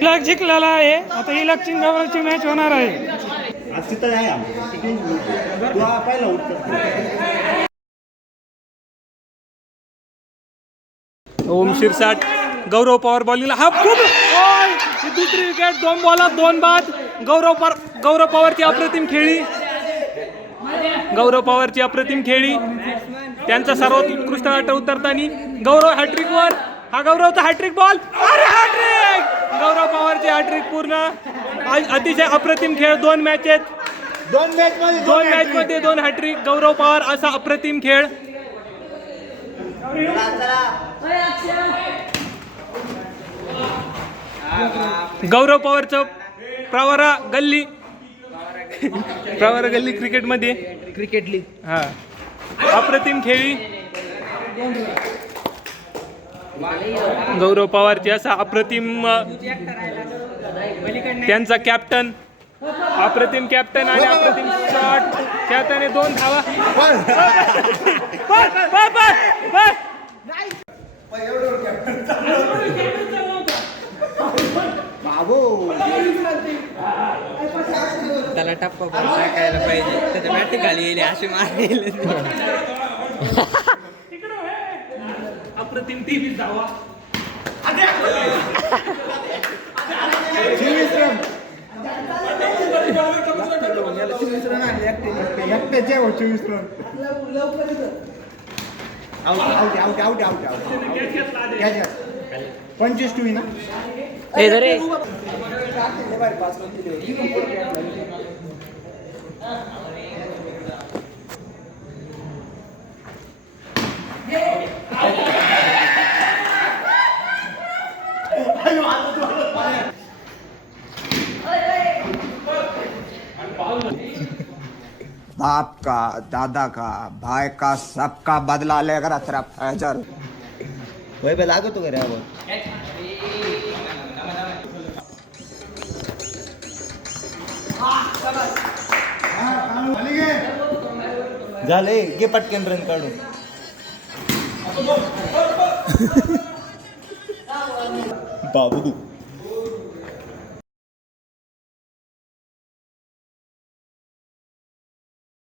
इलक जिंकलेला आहे. आता इलकची जवळची मॅच होणार आहे. ओम शिरसाट, गौरव पवार बॉलिंगला हा खूप दुसरी विकेट, 2 बॉलात 2 बाद. गौरव पवारची अप्रतिम खेळी, गौरव पवारची अप्रतिम खेळी. त्यांचा सर्वात उत्कृष्ट आठ उतरताना गौरव हॅट्रिकवर, हा गौरवचा हॅट्रिक बॉल, अरे हॅट्रिक, गौरव पवारची हॅट्रिक पूर्ण. अतिशय अप्रतिम खेळ, 2 मॅचेस, 2 मॅचमध्ये 2 हॅट्रिक. गौरव पवार असा अप्रतिम खेळ. गौरव पवारचं प्रवरा गल्ली क्रिकेटमध्ये, क्रिकेट लीग हा अप्रतिम खेळी. गौरव पवारची असा अप्रतिम, त्यांचा कॅप्टन, अप्रतिम कॅप्टन आणि अप्रतिम शॉट. त्याने 2 धावा. त्याला टप्पा पण टाकायला पाहिजे, त्याच्या मॅटी खाली येईल अशी मारेल. अप्रतिम 23 धावा. बाप का, दादा का, भाई का, सबका बदला लेकर तेरा फैजल. वही पे लागो तो करे अब झाले घे पटकन रन काढून. बाबू